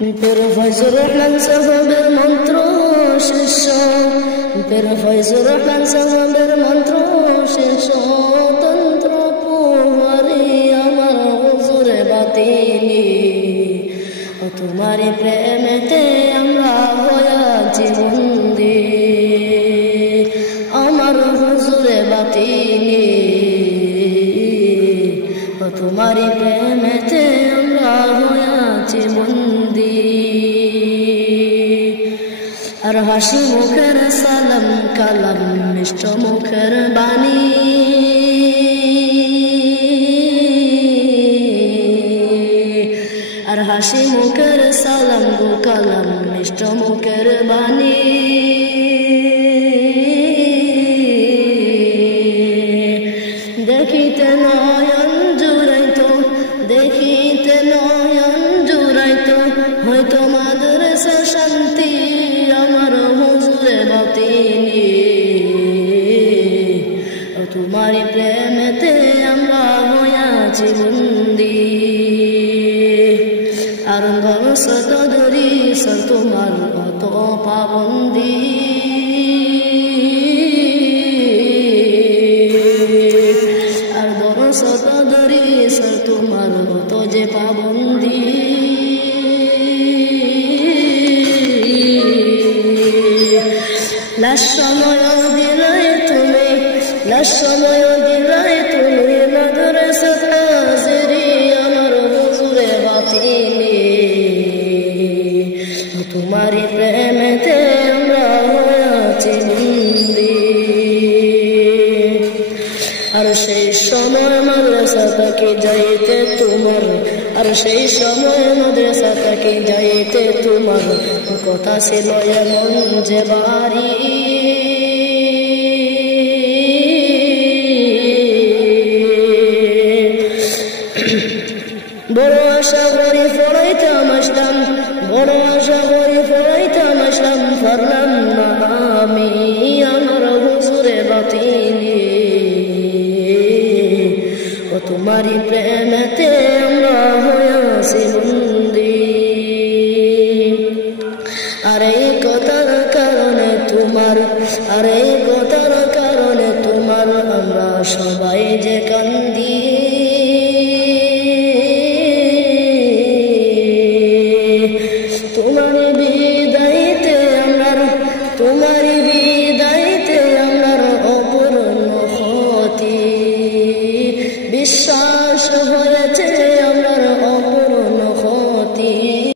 পীর ফয়জুর রহমান সাহেবের মন্ত্র শিষ্য, পীর ফয়জুর রহমান সাহেবের মন্ত্র শিষ্য, তন্ত্র পুহারি আমার হুজুরে বাতিনি। ও তোমারি প্রেমেতে আমরা হয়াছি বন্দি, আমার হুজুরে বাতিনি। ও তোমারি প্রেমেতে আমরা হয়াছি বন্দি। আর হাসি মুখের সালাম কালাম মিষ্ট মুখের বাণী, আর হাসি মুখের সালাম গো কালাম মিষ্ট মুখের বাণী। দেখিতে নয়ন জুড়াইতো, দেখিতে নয়ন জুড়াইতো, হয়তো মাদ্রাসা শান্তি আমার হুজুরে বাতিনি। তোমারি প্রেমেতে আমরা হইয়াছি বন্দি। আর দরস তদরি সর তোমার অত পাবন্দি। আর দরস তদরি সর তোমার অত যে পাবন্দি। লাশ সময় দিলাই তুমি, লাশ সময় দিলাই তুমি মাদ্রাসা হাজিরি আমার হুজুরে বাতিনি। তোমারি প্রেমেতে আমরা হয়েছি বন্দি। আর সেই সময় মাদ্রাসা থেকে যাইতে তোমার, আর সেই সময় মাদ্রাসা থেকে যাইতে তোমার কথা ছিল এমন যে বাড়ি। বড় আশা করি পড়াইতাম আসলাম, বড় আশা করি পড়াইতাম আসলাম, পারলাম না আমি আমার হুজুরে বাতিনি। ও তোমারি প্রেমেতে আমরা হইয়াছি বন্দি। আর এই কথার কারণে তোমার, আর এই কথার কারণে তোমার আমরা সবাই